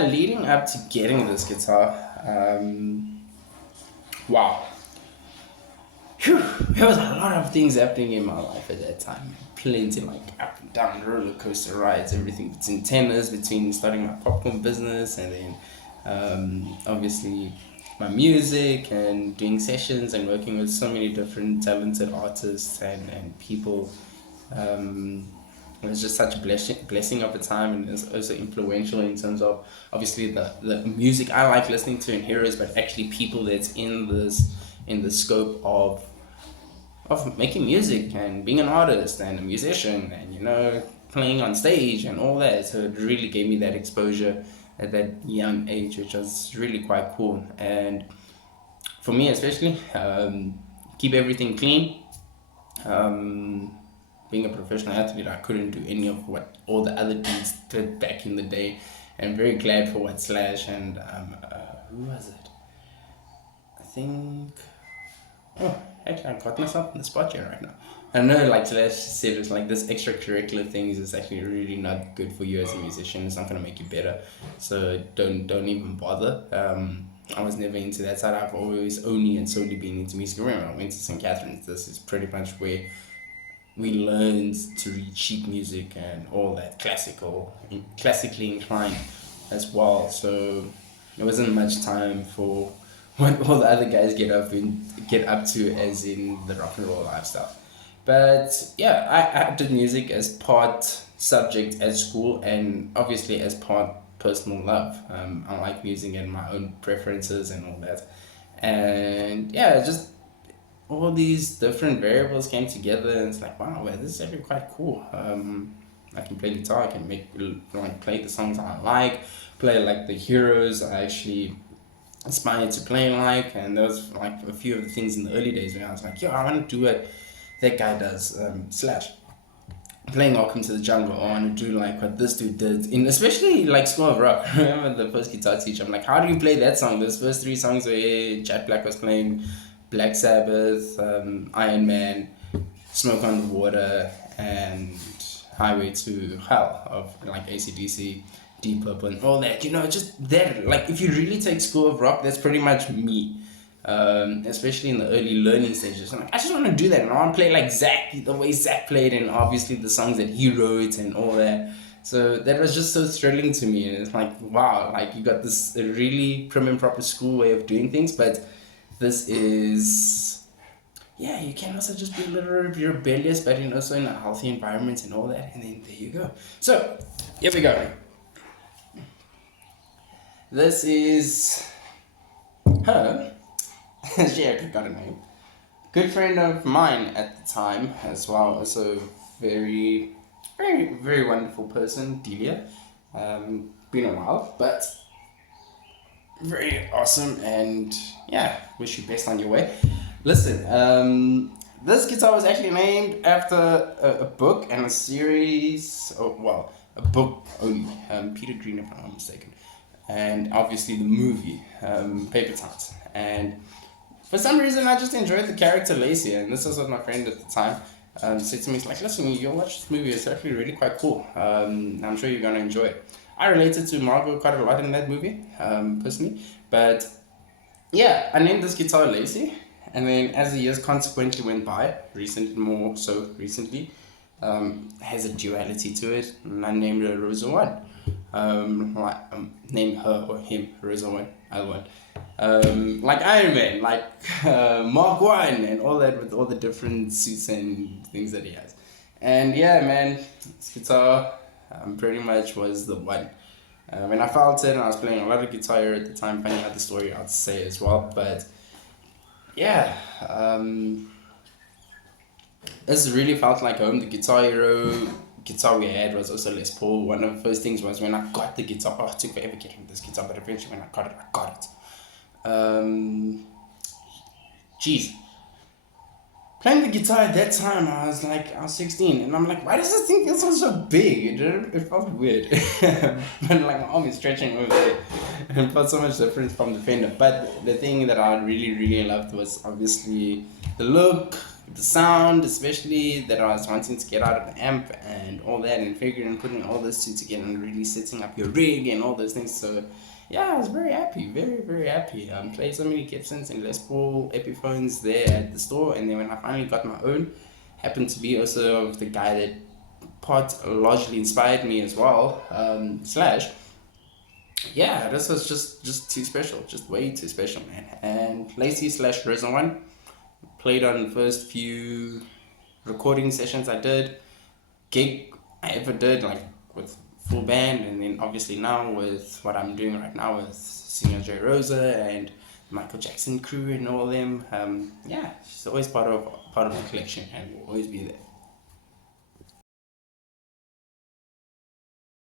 leading up to getting this guitar, wow, Phew, there was a lot of things happening in my life at that time. Plenty, like up and down roller coaster rides, everything between tennis, between starting my popcorn business, and then obviously my music and doing sessions and working with so many different talented artists and people. Um, it was just such a blessing of a time, and it's also influential in terms of obviously the music I like listening to in heroes, but actually people that's in the scope of making music and being an artist and a musician and playing on stage and all that. So it really gave me that exposure at that young age, which was really quite cool. And for me especially, keep everything clean. Being a professional athlete, I couldn't do any of what all the other dudes did back in the day. And very glad for what Slash and who was it? I think. Oh, actually, I got myself in the spot here right now. I know, like Slash said, it's like this extracurricular things is actually really not good for you as a musician. It's not gonna make you better, so don't even bother. I was never into that side. I've always only and solely been into music. Remember, I went to St. Catherine's. This is pretty much where we learned to read sheet music and all that classically inclined as well. So there wasn't much time for what all the other guys get up to, as in the rock and roll lifestyle. But yeah, I did music as part subject at school, and obviously as part personal love. I like music and my own preferences and all that. And yeah, just all these different variables came together, and it's like, wow, well, this is actually quite cool. I can play guitar, I can play the songs I like, play like the heroes I actually aspired to play like. And there was like a few of the things in the early days when I was like, yo, I want to do what that guy does, Slash. Playing Welcome to the Jungle, I want to do like what this dude did, in especially like School of Rock. I remember the first guitar teacher, I'm like, how do you play that song? Those first three songs where Jack Black was playing Black Sabbath, Iron Man, Smoke on the Water, and Highway to Hell of like AC/DC, Deep Purple, and all that. Just that. Like, if you really take School of Rock, that's pretty much me. Especially in the early learning stages. I'm like, I just want to do that, and I want to play like Zach, the way Zach played, and obviously the songs that he wrote and all that. So that was just so thrilling to me, and it's like, wow, like you got this really prim and proper school way of doing things, but this is, yeah, you can also just be a little bit rebellious, but also in a healthy environment and all that, and then there you go. So here we go. This is her. She actually got a name. Good friend of mine at the time as well. Also very, very, very wonderful person, Delia. Been a while, but very awesome, and yeah, wish you best on your way. Listen, this guitar was actually named after a book and a series, a book only, Peter Green if I'm not mistaken, and obviously the movie, Paper Towns. And for some reason I just enjoyed the character LACEY, and this was what my friend at the time said to me. He's like, listen, you'll watch this movie, it's actually really quite cool. I'm sure you're going to enjoy it. I related to Margot quite a lot in that movie, personally. But yeah, I named this guitar LACEY, and then as the years consequently went by, more so recently, has a duality to it, and I named her Rosa One. Name her or him Rosa One, other one. Like Iron Man, like Mark 1 and all that, with all the different suits and things that he has. And yeah, man, this guitar pretty much was the one. When I felt it, and I was playing a lot of guitar at the time, finding out the story I'd say as well. But yeah, this really felt like home. The Guitar Hero guitar we had was also Les Paul. One of the first things was when I got the guitar. Oh, it took forever getting this guitar, but eventually when I got it. Geez. Playing the guitar at that time, I was 16, and I'm like, why does this thing feel so big? It felt weird. But like my arm is stretching over there. It felt so much different from the Fender. But the thing that I really, really loved was obviously the look, the sound, especially that I was wanting to get out of the amp and all that, and figuring putting all this together and really setting up your rig and all those things. So yeah, I was very happy, very happy. Played so many Gibsons and Les Paul Epiphones there at the store, and then when I finally got my own, happened to be also the guy that part largely inspired me as well. Slash, yeah, this was just too special, just way too special, man. And LACEY slash Rosa One played on the first few recording sessions I did, gig I ever did, like with full band, and then obviously now with what I'm doing right now with Senior J Rosa and Michael Jackson crew and all them. Yeah, she's always part of the collection and will always be there.